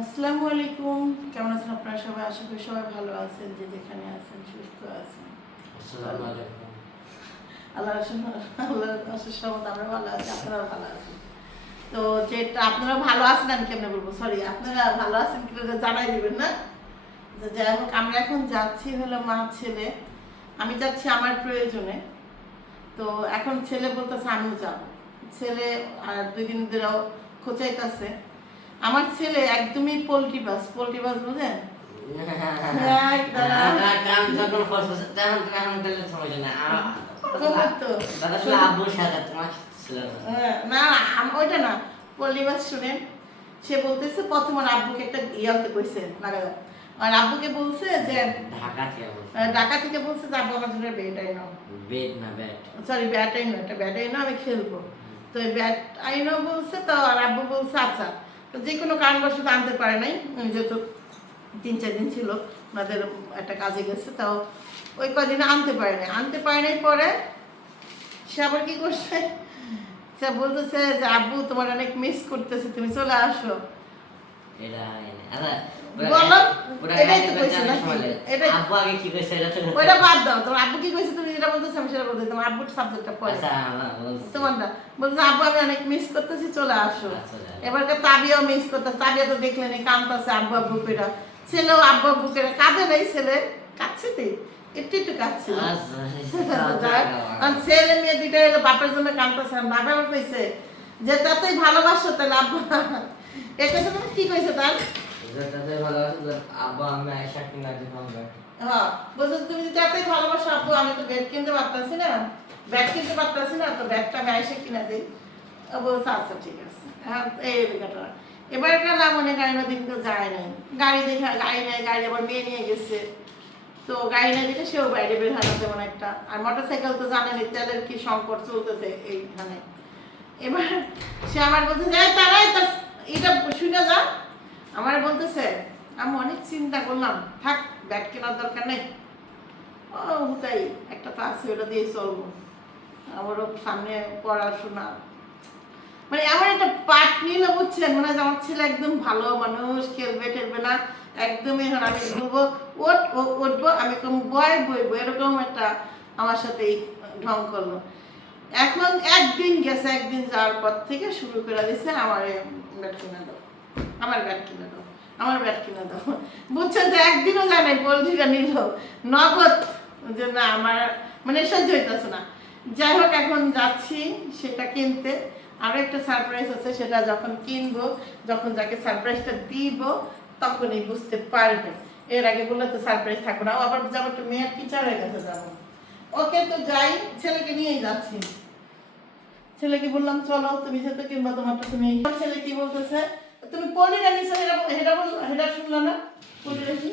আসসালামু আলাইকুম। কেমন আছেন আপনারা সবাই? আশা করি সবাই ভালো আছেন, যে যেখানে আছেন সুস্থ আছেন। আসসালামু আলাইকুম। আল্লাহর অশেষ রহমতে আমরা ভালো আছি, আপনারাও ভালো আছেন। তো যেটা আপনারা ভালো আছেন আমি কেমনে বলবো, সরি, আপনারা ভালো আছেন কি জানাই দিবেন না। যাই হোক, আমরা এখন যাচ্ছি হলো মা ছেলে, আমি যাচ্ছি আমার প্রয়োজনে। তো এখন ছেলে বলতেছে আমিও যাবো। ছেলে আর 2 দিন ধরেও খোঁচাইতেছে। আমার ছেলে একদমই পোল্ট্রি বাস বুঝেন? না, ওইটা না, পোল্ট্রি বাস শুনেন। সে বলতেছে প্রথম আর আব্বুকে একটা ইয়াতে কইছে, আর আব্বুকে বলছে যে ঢাকা থেকে বলছে যে আব্বু আমার জন্য বেড আইনো, সরি ব্যাট আইনো, একটা ব্যাট আইনো, আমি খেলবো। তো এই ব্যাট আইনো বলছে, তো আর আব্বু বলছে আচ্ছা। তো যে কোনো কারণবশত আনতে পারে নাই, যেহেতু 3-4 দিন ছিল ওনাদের একটা কাজে গেছে, তাও ওই কদিন আনতে পারে নাই। পরে সে আবার কি করছে, সে বলতেছে যে আব্বু তোমার অনেক মিস করতেছে, তুমি চলে আসো। ওইটা বাদ দাও, তোমার আব্বু কি কইছে তুমি যেটা বলতেছো আমি সেটা বলতেছি, তোমার আব্বুর সাবজেক্টটা পড়ে তোমার না। বলছে আব্বু আমি অনেক মিস করতেছি, চলে আসো। এবারকে তাবিয়াও মিস করতেছে, তাবিয়া তো দেখলেন কাঁদতেছে আব্বু আব্বু করে, ছেলেও আব্বু আব্বু করে কাঁদে নাই, ছেলে কাঁদছে একটু কাঁদছে। ছেলে মেয়ে দুইটা বাপের জন্য কাঁদতেছে, বাবা আবার কইছে যে তাতেই ভালোবাসো তাহলে আব্বু এ কইছে তুমি কি কইছে তার বলছো তুমি যদি এতই ভালোবাসো আব্বু, আমি তো ব্যাট কিনতে পারতাছি না, তো ব্যাটটা আমি আয়সা কিনা দিই। বলছে আচ্ছা ঠিক আছে। হ্যাঁ, এই ঘটনা। এবার গেলাম মনে গাড়ি দিন তো যায় নাই, গাড়ি দেখে গাড়ি নেই, গাড়ি আবার মেয়ে নিয়ে গেছে। তো গাড়ি না দিলে সেও বাইরে বের হয় না তেমন একটা। আর মোটরসাইকেল তো জানেনি তেলের কি সংকট চলতেছে এইখানে। এবার সে আমার বলতে যায় তারাই এটা শুনে যা, আমার বলতেছে আমি অনেক চিন্তা করলাম, থাক ব্যাট কেনার দরকার নেই, ও তাই একটা তো আছে ওটা দিয়ে চলবো, আমারও সামনে পড়াশোনা, মানে আমার একটা পাঠ নিল বুঝছেন, মনে হয় আমার ছেলে একদম ভালো মানুষ, খেলবে টেলবে না একদমই। এখন আমি বলবো উঠবো, আমি কম বইবো, এরকম একটা আমার সাথে ঢং করলো। এখন একদিন গেছে, একদিন যাওয়ার পর থেকে শুরু করে দিছে আমার ব্যাট কিনে দাও, আমার ব্যাট কিনে দাও, আমার ব্যাট কিনে দাও। বুঝছেন যে একদিনও যায় নাই, পোল্ট্রিটা নিল নগদ, যে না আমার মানে সহ্য হইতেছে না। যাই হোক, এখন যাচ্ছি সেটা কিনতে। আরও একটা সারপ্রাইজ আছে, সেটা যখন কিনবো, যখন যাকে সারপ্রাইজটা দিব তখনই বুঝতে পারবে। এর আগে বললে তো সারপ্রাইজ থাকবে না। আবার যাবো একটু মেয়ের টিচারের কাছে যাবো। ওকে, তো যাই, ছেলেকে নিয়েই যাচ্ছি। ছেলেকে বললাম চলো, তুমি যেহেতু কিনবা তোমারটা তুমি। ছেলে কি বলতেছে, তুমি পলিটা নিছো, হেটা শুনলো না, পলিটা কি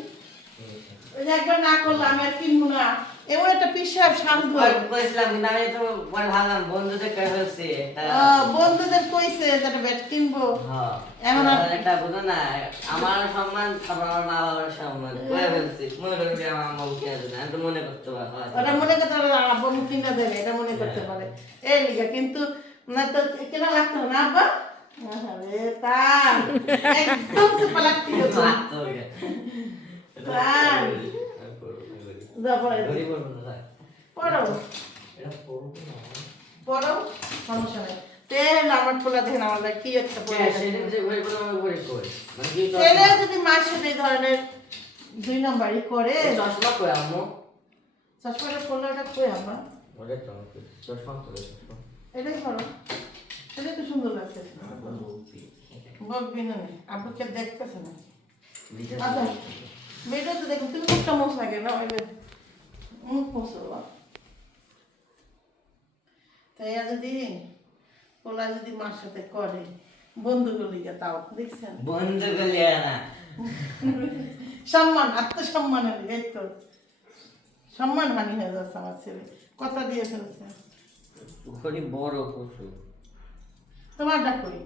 ওই যে একবার না করলে আমি আর কিনবো না, এমন একটা পিসাব শান্ত কইছিলাম, কিন্তু আমি তো পরে ভাবলাম বন্ধুদের কই ফেলছি, বন্ধুদের কইছে যে ব্যাট কিনবো। এখন আর একটা বুঝো না, আমার সম্মান তারপর আমার মা বাবার সম্মান কই ফেলছি, মনে করি যে আমার আম্মা কিনে দেবে, আমি তো মনে করতে পারি, ওটা মনে করতে পারে আব্বু কিনে দেবে, এটা মনে করতে পারে এই লিগা, কিন্তু না তো কেনা লাগতো না আব্বা। আরে তা একদম সুপার লাগতো পড়ো সমস্যা নেই। তেল আমার পোলা দেখেন আমাদের কি একটা ছেলে যদি মার সাথে এই ধরনের 2 নম্বরই করে। চশমা কই আম্মু? চশমাটা পড়লে ওটা কই আম্মা? ওটা চশমা করে এটাই করো, এটা তো সুন্দর লাগছে। বকবি না, আব্বুকে দেখতেছে না। আচ্ছা মেয়েটা তো দেখুন, তুমি মুখটা মোছ লাগে না, ওই মুখ মোছো। তাই যদি পোলা যদি মার সাথে করে বন্ধুগুলিকে, তাও দেখছেন বন্ধুগুলি না সম্মান, আত্মসম্মানের এই তো সম্মান হানি হয়ে যাচ্ছে আমার ছেলে, কথা দিয়ে ফেলছে। খুবই বড় পশু তোমারটা করি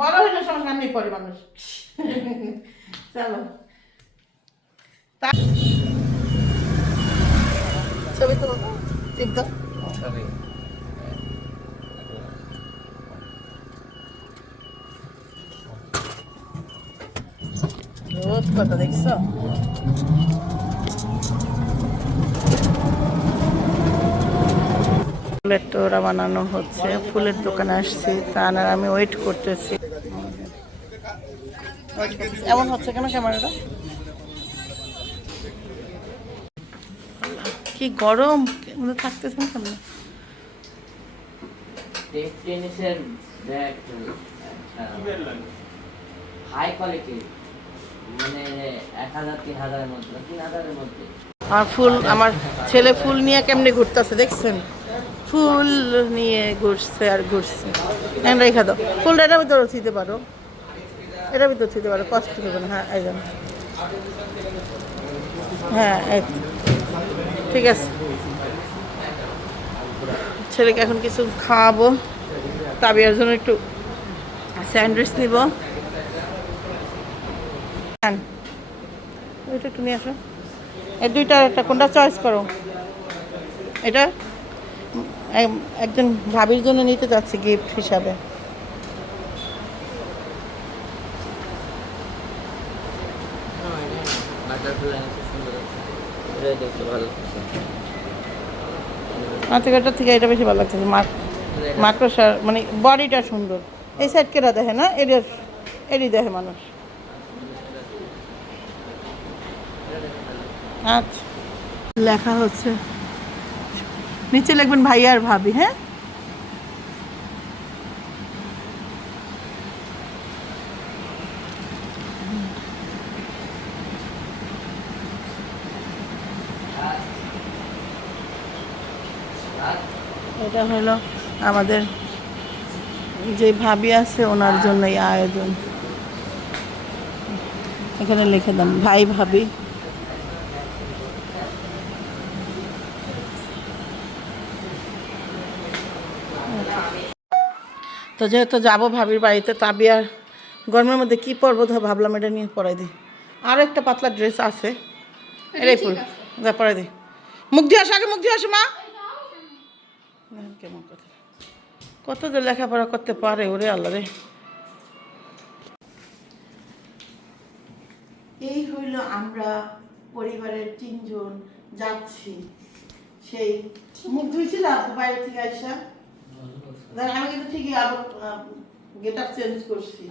বড় হইলে সমস্যা নেই, পরে মানুষ। চলো ছবি তো ঠিক তো রোদ কত দেখছো? ফুলের তোড়া বানানো হচ্ছে, ফুলের দোকানে আসছি, তা আর আমি ওয়েট করতেছি। এমন হচ্ছে কেন ক্যামেরাটা? কি গরম, থাকতেছে না কেন? টেনিসের ব্যাগ হাই কোয়ালিটি, মানে 1000 3000 এর মধ্যে, 3000 এর মধ্যে। আমার ফুল, আমার ছেলে ফুল নিয়ে কেমনে ঘুরতেছে দেখছেন? ফুল নিয়ে ঘুরছে আর ঘুরছে। রেখা দাও ফুলটা, এটার ভিতরে থিতে পারো, এটার ভিতরে থিতে পারো, কষ্ট দেবে না। হ্যাঁ এই জন্য, হ্যাঁ এই তো। ঠিক আছে, ছেলেকে এখন কিছু খাওয়াবো, তাবিয়ার জন্য একটু স্যান্ডউইচ নিব। ওইটা একটু নিয়ে আসো, এই দুইটা একটা কোনটা চয়েস করো। এটা একজন ভাবির জন্য নিতে যাচ্ছি গিফট হিসাবে। মাথাটা থেকে এটা বেশি ভালো লাগছে, মাকড়সার মানে বডিটা সুন্দর। এই সাইড কেরা দেখে না, এরই দেখে মানুষ। আচ্ছা, লেখা হচ্ছে, নিচে লিখবেন ভাইয়া আর ভাবি। হ্যাঁ, এটা হলো আমাদের যে ভাবি আছে ওনার জন্য এই আয়োজন। এখানে লিখে দেন ভাই ভাবি। তো যেহেতু যাবো ভাবির বাড়িতে, তাবিয়ার গরমের মধ্যে কি পরবো, তো ভাবলাম এটা নিয়ে পরাই দিই। আরও একটা পাতলা ড্রেস আছে, এটাই পর, যা পরাই দিই। মুখ দিয়ে আসো, আগে মুখ দিয়ে আসো মা। কেমন কথা, কত যে লেখাপড়া করতে পারে, ওরে আল্লাহ রে। এই হইল আমরা পরিবারের 3 জন যাচ্ছি। সেই মুখ ধুইছিলাম বাইরে থেকে আসা, আমি কিন্তু ঠিকই আবার গেট আপ চেঞ্জ করছি।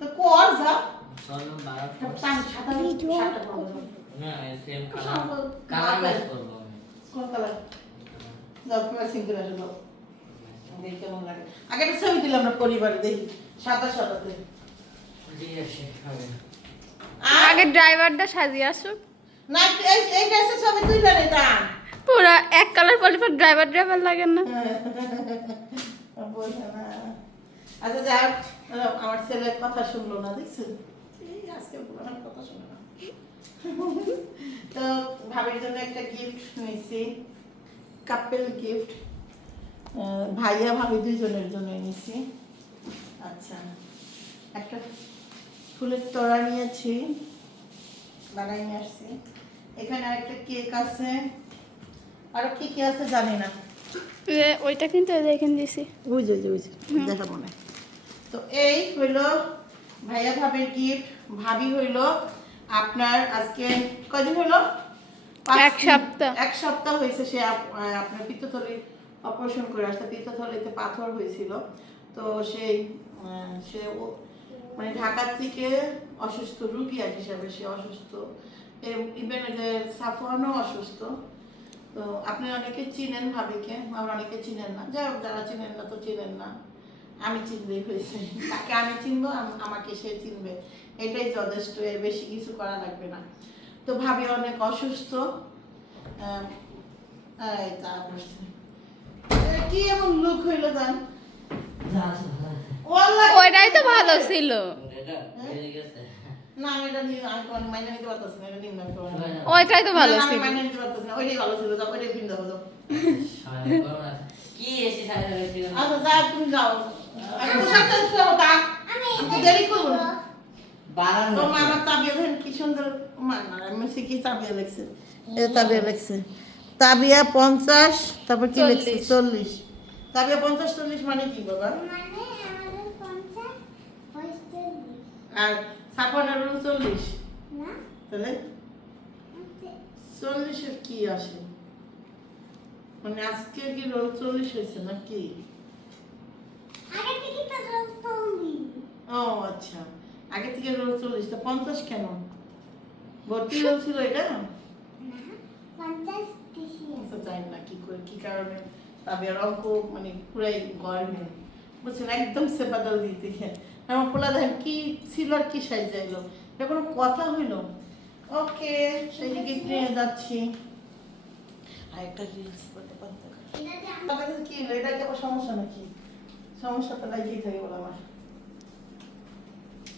তো কর যা আগে একটা ছবি দিলাম আমরা পরিবারে, দেখি সাদা সাদাতে। আগে ড্রাইভারটা সাজিয়ে আসুক না, এই ড্রেসে ছবি তুইলা নিতাম। পুরা এক কালার পরলে পর ড্রাইভার লাগে না। আচ্ছা যাক, আমার ছেলের কথা শুনলো না, দেখছেন আজকে আমার কথা শুনলো না। তো ভাবির জন্য একটা গিফট নিয়েছি, কাপেল গিফট, ভাইয়া ভাবি দুইজনের জন্য নিয়েছি। আচ্ছা, একটা ফুলের তোড়া নিয়েছি, বানাই নিয়ে আসছি। এখানে আরেকটা কেক আছে, আরো কি কি আছে জানি না। ওইটা কিন্তু এখানে দিছি, বুঝে দেখা মনে। তো এই হইলো ভাইয়া ভাবির গিফট। ভাবি হইলো আপনার আজকে কদিন হলো, 1 সপ্তাহ হয়েছে সে আপনার পিত্তথলি অপারেশন করে আসছে। পিত্তথলিতে পাথর হয়েছিল, তো সেই সে মানে ঢাকার থেকে অসুস্থ রুগী হিসাবে সে অসুস্থ, ইভেন যে সাফওয়ানও অসুস্থ। তো আপনি অনেকে চিনেন ভাবিকে, আমার অনেকে চিনেন না, যাই হোক যারা চিনেন না তো চিনেন না, আমি চিনলেই হয়েছে। তাকে আমি চিনবো, আমাকে সে চিনবে, এটাই যথেষ্ট, এর বেশি কিছু করা লাগবে না। তো ভাবি অনেক অসুস্থ, কি এমন লুক হইলো জান, ওইটাই তো ভালো ছিল। না আমি এটা নিয়ে আমি তোমার মাইনে নিতে পারতেছি না, এটা নিম্ন ওইটাই তো ভালো আমি ছিল। মাইনে নিতে পারতেছি না, ওইটাই ভালো ছিল, যাও ওইটাই কিনে দেবো। কি এসে সাইড হয়েছিল? আচ্ছা যাও, তুমি যাও, আমি তো সাথে শুয়ে তা আমি দেরি করব না। বারানো তো আমার তাবিয়া দেখেন কি সুন্দর, আমি কি তাবিয়া লিখছে, এ তাবিয়া লিখছে তাবিয়া 50, তারপর কি লিখছে 40। তাবিয়া 50 40 মানে কি বাবা? মানে আমাদের 50 40। আর 56 রোল 40 না তাহলে 40-এর কি আসে মানে আজকে কি রোল 40 হয়েছে নাকি আগে থেকে তো রোজ তুমি ও আচ্ছা আগে থেকে রোল 40 তা 50 কেন ভর্তি রোল ছিল এটা না 50 বেশি আছে আচ্ছা জানি না কি করে কি কারণে তবে অঙ্ক মানে পুরাই গরমে বুঝছেন একদম সেপাদাল দিতে আমার পোলা দেখেন কি ছিল আর কি সাইজ এলো এটা কোনো কথা হইল ওকে সেই গিফট নিয়ে যাচ্ছি আর একটা রিলস করতে পারতে এটা যে আপনাদের কি হলো এটা কি আবার সমস্যা নাকি সমস্যা তো লাগেই থাকে বলে আমার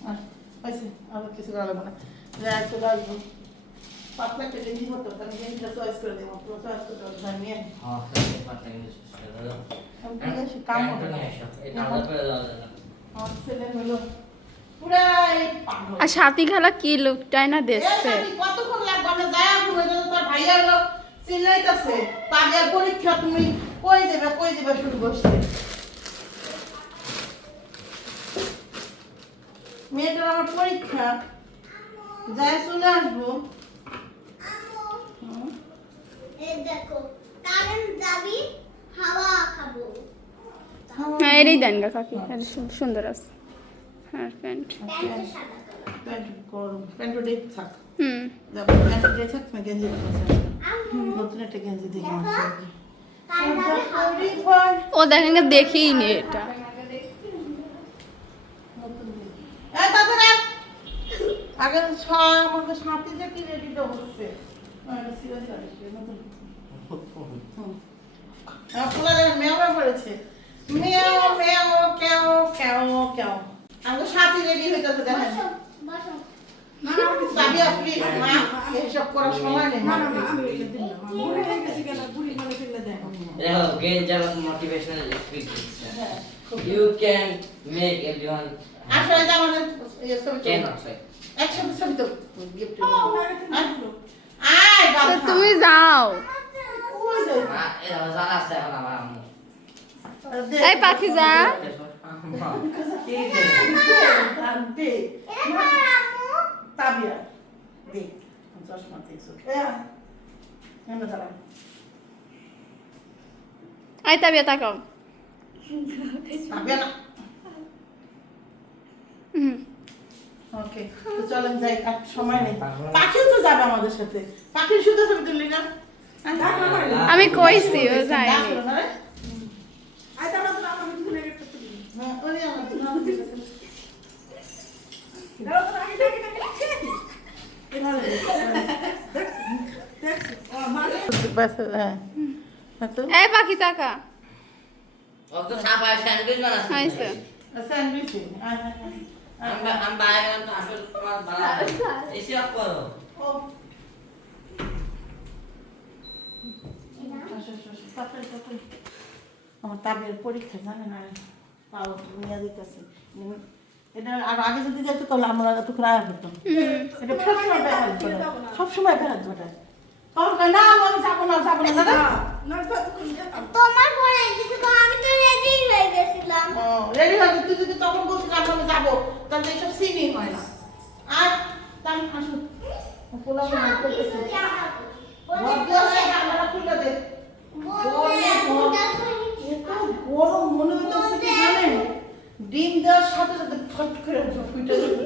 আর হয়েছে আবার কিছু করা লাগবে না যা চলে আসবো পাতলা একটা গেঞ্জি হতো তাহলে গেঞ্জিটা চয়েস করে দেবো পুরো চয়েস করতে পারবো জানিয়ে হ্যাঁ পাঁচটা কিন্তু আমি ঠিক আছে কাম হবে না এটা আলাদা করে দেওয়া যাবে না। আমার ছেলে হলো পুরাই পাগল আর সাথী খালা কি লোকটাই না এ দেখছে সাথী কতক্ষণ লাগবে আমরা যাই আসবো এটা তো তোর ভাইয়া হলো চিল্লাইতেছে তাদের পরীক্ষা তুমি কই যাবে শুরু করছে মেয়েটার আমার পরীক্ষা যাই চলে আসবো হুম। এই দেখো কারেন্ট যাবি হাওয়া খাবো হ্যাঁ এরই দেন গা কাকি এটা সুন্দর আছে হ্যাঁ প্যান্ট প্যান্ট সাদা কালার প্যান্ট গরম প্যান্টও ডেট থাক হুম যাবো প্যান্টও ডেট থাক তুমি গেঞ্জি আম্মু নতুন একটা গেঞ্জি দেখে দেখো আসছি কারেন্ট যাবে হাওয়া ও দেখেন গা দেখিই নি এটা আগে আমাকে সাথে যে কি রেডিটা হচ্ছে পোলা মেও পড়েছে মেও মেও কেও কেও কেও আমাকে সাথে রেডি হইতেছে দেখেন বসো সাবিয়া প্লিজ মা এসব করার সময় নেই মা দেখো গেন যারা মোটিভেশনাল স্পিচ হ্যাঁ, খুব ইউ ক্যান মেক এভরিওয়ান আসলে এটা আমাদের ছবি ক্যান তুলবো। নট একসাথে ছবি তো গিফট আয় তো বাবা তুমি যাও ওই যে, এটা জানা আছে এখন আমার আম্মু দে, এই পাখি যা কি দে, এবার আম্মু তাবিয়া দে চশমা দেখছো এনে দাঁড়া আই তাবিয়া তাকাও তাবিয়া না হুম ওকে তো চলেন যাই আর সময় নেই পাখিও তো যাবে আমাদের সাথে পাখির শুধু ছবি তুললি না আমি কইছি ও যায়নি হ্যাঁ, ওরে আমার বাস হ্যাঁ তো এই পাখি তাকা ও তো সাবাই স্যান্ডউইচ বানাচ্ছে আইছে স্যান্ডউইচ আমি বাইরে তো আসলে তোমার বানাবো এসে অফ করো ও আমার তাবের পরীক্ষা জানে না পাও নিয়ে দিতেছে এটা আর আগে যদি যেত তাহলে আমরা এতক্ষণ আয়া করতাম এটা সবসময় ব্যাঘাত ঘটায় সবসময় ব্যাঘাত ঘটায় তখন কয় না আমি যাবো না দাদা তোমার পরে কিছু তো আমি তো রেডি হয়ে গেছিলাম রেডি হয়ে তুই যদি তখন বলছিলাম আমি যাবো তাহলে এইসব সিনই হয় না আর তাই আসুন পোলাও সব কিছু জামা আমরা খুলে দে এত গরম মনে হইতেছে কি জানেন ডিম দেওয়ার সাথে সাথে ফট করে ফুটে যাবে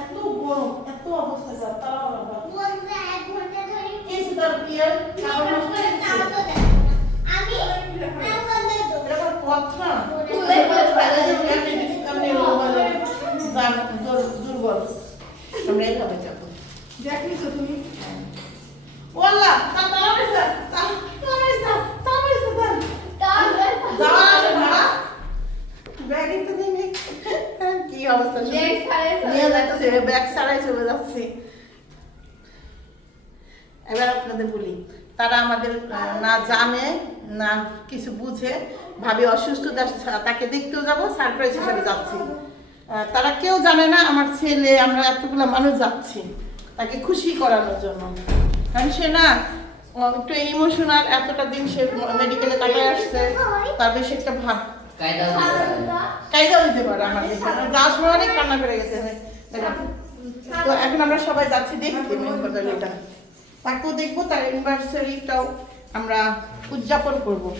এত গরম এত অবস্থা যা তারা বাবা বন্ধুরা 1 ঘন্টা ধরে কিছু তার বিয়ার খাবার নষ্ট হয়ে গেছে। আমি এটা কোনো কথা আপনি মোবাইলে যান দুর্বল আমরা এইভাবে যাবো দেখছো তুমি ওয়াল্লাহ তাড়াতাড়ি যাওয়ার আগে ভাড়া ব্যাগই তো নেই কি অবস্থা নিয়ে যাচ্ছে ব্যাগ ছাড়াই চলে যাচ্ছে এবার আপনাদের বলি তারা আমাদের না জানে না কিছু বুঝে ভাবে অসুস্থ তাকে দেখতেও যাবো সারপ্রাইজ হিসেবে যাচ্ছি তারা কেউ জানে না আমার ছেলে আমরা এতগুলো মানুষ যাচ্ছি তাকে খুশি করানোর জন্য কারণ সে না একটু ইমোশনাল এতটা দিন সে মেডিকেলে কাটায় আসছে তারপরে সে একটা কায়দাও দিতে পারে আমার যাওয়ার সময় অনেক কান্না করে গেছে তো এখন আমরা সবাই যাচ্ছি দেখতে মেন কথা এটা, তাকেও দেখবো, তার অ্যানিভার্সারিটাও আমরা উদযাপন করবো।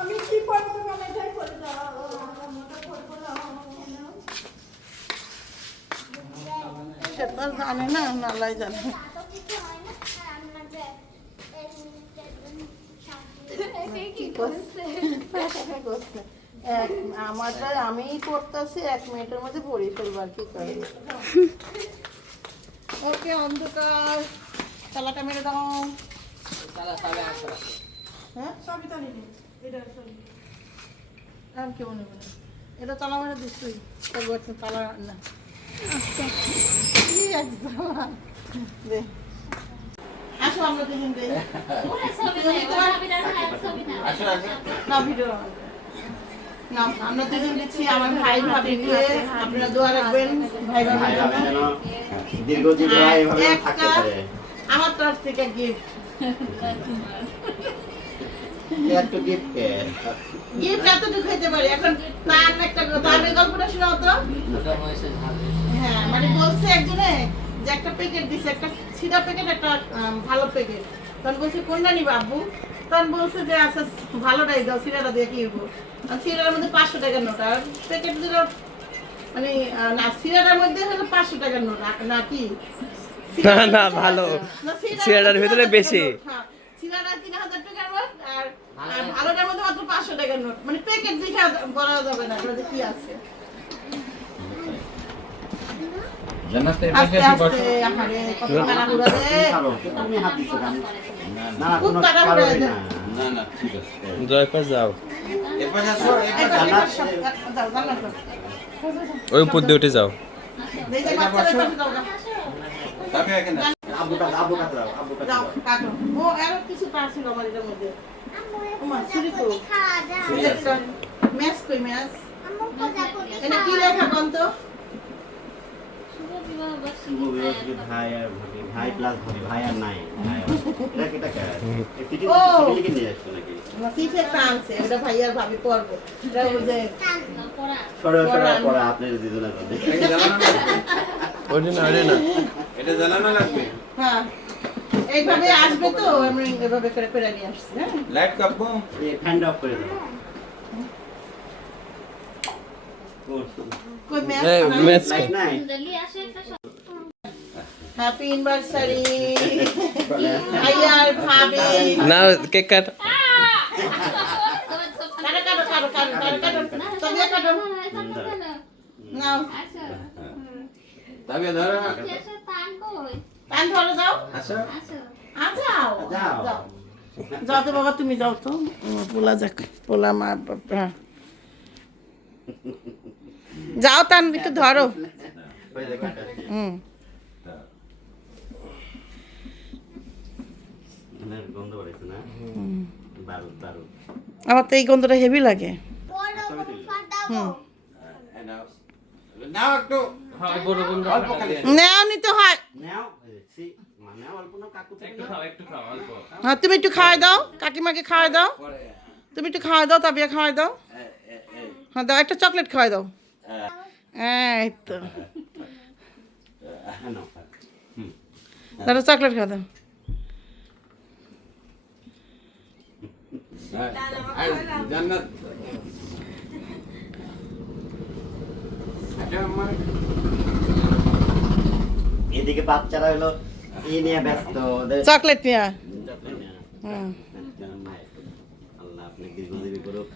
আমি কি পড়বো আমি এটাই পড়ে দাও, মোটা পড়বো না। সেটা জানে না, নালাই জানে। আমারটা আমি পড়তেছি, 1 মিনিটের মধ্যে পড়ি ফেলবো, আর কি করবো। ওকে, অন্ধকার তালাটা মেরে দাও। হ্যাঁ সবই তো নিবি, এটা সবই আর কেউ নেবে না, এটা তালা মেরে দিস তুই, তালা না। আচ্ছা ঠিক আছে, দে আসো আমরা দুজন দে না ভিডিও না, আমরা দুজন দিচ্ছি আমার ভাই ভাবিকে, আপনারা দোয়া রাখবেন ভাই ভাবির জন্য। দীর্ঘদিন এভাবে থাকতে পারে। আমার তরফ থেকে গিফট, একটু গিফট গিফট এতটুকু হইতে পারে। এখন তার একটা তার গল্পটা শোনাও তো। হ্যাঁ মানে বলছে একজনে যে একটা প্যাকেট দিছে, একটা সিরা প্যাকেট, একটা ভালো প্যাকেট। তখন বলছে কোনটা নিবা আব্বু? তখন বলছে যে আচ্ছা ভালোটাই দাও, সিরাটা দিয়ে কি হইব। সিরাটার মধ্যে 500 টাকার নোট, আর প্যাকেট দিল মানে না, সিরাটার মধ্যে হলো 500 টাকার নোট নাকি? না ভালো, সিরাটার ভিতরে বেশি। সিরাটা 3000 টাকার নোট, আর ভালোটার মধ্যে মাত্র 500 টাকার নোট। মানে প্যাকেট দেখে বলা যাবে না যে কি আছে। আস্তে আস্তে আহারে কত খারাপ উড়া রে, তুমি হাত দিছো কেন? না খুব কোনো খারাপ কারণ উড়া না। যায়। না ঠিক আছে। জয়পাল যাও, এরপর আসো, যাও জান্নাত যাও। ওই উপর দিয়ে উঠে যাও। এই যে বাচ্চাদের পাশে যাও গা। আব্বু কাছে দাও, আব্বু কাছে যাও দাও। কাটো। ও আরো কিছু পার ছিল আমার এটার মধ্যে। ওমা ছুরি তো ম্যাচ কই ম্যাচ, এটা কি লেখা বলতো? শুভ বিবাহ ভাই আর ভাবি, ভাই প্লাস ভাবি, ভাই আর নাই, ভাই আর এটা চিঠি ও। লিখে নিয়ে আসছো নাকি? সিফে ফ্রান্সে ওটা ভাই আর ভাবি পড়বো। এটা ওই যে সরে পড়া আপনি দুজনে করবে। ওইটা না, ওইটা না। এটা জানানো লাগবে। হ্যাঁ এইভাবে আসবে তো, আমি এভাবে করে করে নিয়ে আসছি। হ্যাঁ লাইট কাপবো, এই ফ্যান অফ করে দাও। কই ম্যাচ এই ম্যাচ লাইট নাই। হ্যাপি অ্যানিভার্সারি ভাই আর ভাবি। না, কেক কাট। কাটো কাটো কাটো কাটো কাটো কাটো তবে কাটো নাও তবে ধরো। টান ধরে যাও। আসো। যাও যাও। যাও যাও তো বাবা, তুমি যাও তো। পোলা যাক, পোলা মা বাবা যাও, টান একটু ধরো। ওই যে কাটা। গন্ধ বাড়াইছে না? বারুদ বারুদ। আমার তো এই গন্ধটা হেভি লাগে। নাও একটু অল্প খালি। নেও নিতে হয়। নাও সি মানে অল্প না কাকু থেকে হ্যাঁ তুমি একটু খাওয়াই দাও, কাকিমাকে খাওয়াই দাও। তুমি একটু খাওয়াই দাও, তাবিয়া খাওয়াই দাও। হ্যাঁ দাও, একটা চকলেট খাওয়াই দাও। এই তো নাও। দাদা চকলেট খাওয়া দাও। জান্নাত এদিকে বাচ্চারা হলো এই নিয়ে ব্যস্ত, ওদের চকলেট নিয়ে আল্লাহ আপনি দীর্ঘজীবী করুক।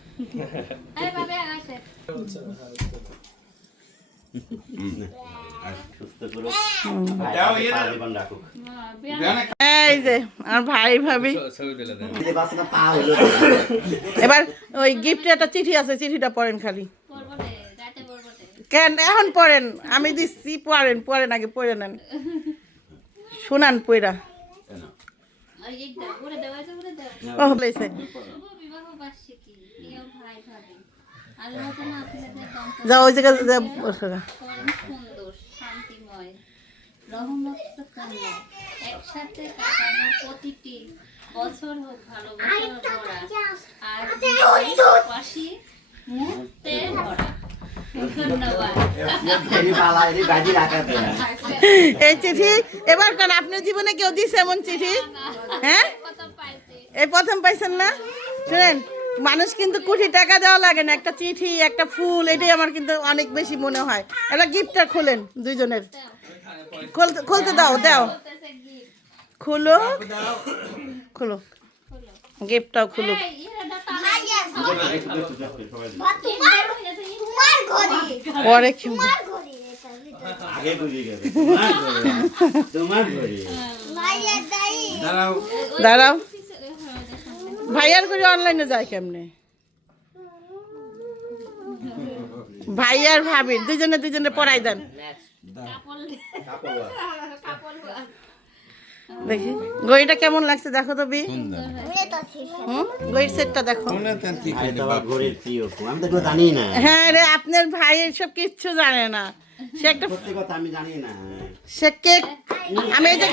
সুস্থ করুক, জীবন রাখুক। এই যে আর ভাই ভাবি এই বাচ্চাটা পা হলো এবার ওই গিফটে একটা চিঠি আছে, চিঠিটা পড়েন খালি। কেন এখন পড়েন, আমি দিচ্ছি, পড়েন পড়েন আগে পড়ে নেন, শোনান পড়া। ও বলেছে যাও ওই জায়গায় রহমতপূর্ণ একসাথে কাটানো প্রতিটি বছর হোক ভালো বছর আরেকটা ভরা কাজ। আর আরে, পাশি মুহূর্তে ভরা ধন্যবাদ এরি পালা এরি বাজি রাখাতে এই চিঠি এবার কেন আপনার জীবনে কেউ দিছে এমন চিঠি? হ্যাঁ, কত পাইছে এই প্রথম পাইছেন না? শুনেন, মানুষ কিন্তু কোটি টাকা দেওয়া লাগে না, একটা চিঠি একটা ফুল, এটাই আমার কিন্তু অনেক বেশি মনে হয়। একটা গিফটটা খোলেন দুইজনের, খুলতে দাও, দাও, বলতেছে গিফট খুলো, খুলো, গিফটটাও খুলো। এই ইহাটা তালা ভাইয়া, সবাই তোমার ঘড়ি। পরে কি তোমার ঘড়ি এটা ভিতরে। আগে বুঝে গেছে তোমার ঘড়ি ভাইয়া দাই। দাঁড়াও, ভাইয়ার করে অনলাইনে যায় কেমনে? ভাইয়ার ভাবির দুজনে পড়াই দেন দেখি। গড়িটা কেমন লাগছে দেখো তো বি। এটা শেষ। গড়ির সেটটা দেখো। ভাই তো আবার ঘড়ির প্রিয় আমি তো কেউ জানি না হ্যাঁ রে, আপনার ভাই এসব কিচ্ছু জানে না। সে একটা সত্যি কথা আমি জানি না সে কেক, আমি এই যে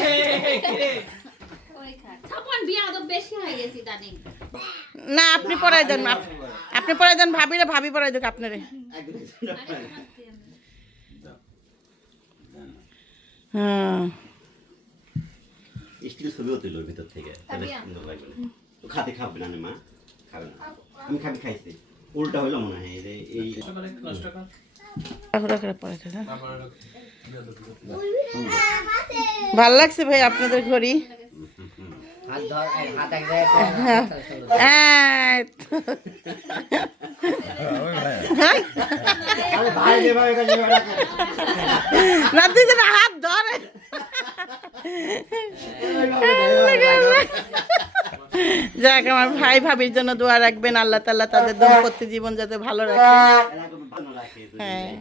ওই খা ছাপান বিয়া তো বেশি হয়ে গেছি দানি না, আপনি পড়াই দেন, আপনি পড়াই দেন ভাবিরে, ভাবি পড়াই দেখ আপনারে। হ্যাঁ, স্টিল ছবিও তুলো ভিতর থেকে তাহলে সুন্দর লাগবে না তো খাতে খাবে না মা খাবে না আমি খাইছি উল্টা হইলো মনে হয় যে এই পড়াই দেন, হ্যাঁ। ভাল লাগছে ভাই আপনাদের ঘড়ি। হাত ধর হাত এক জায়গায় হ্যাঁ, আরে ভাই রে ভাই কাছে না দুজনে হাত ধরে। যাক, আমার ভাই ভাবির জন্য দোয়া রাখবেন, আল্লাহ তাআলা তাদের দাম্পত্য জীবন যাতে ভালো রাখে। এরকম ভালো রাখে হ্যাঁ,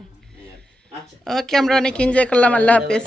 আচ্ছা ওকে, আমরা অনেক এনজয় করলাম। আল্লাহ হাফেজ।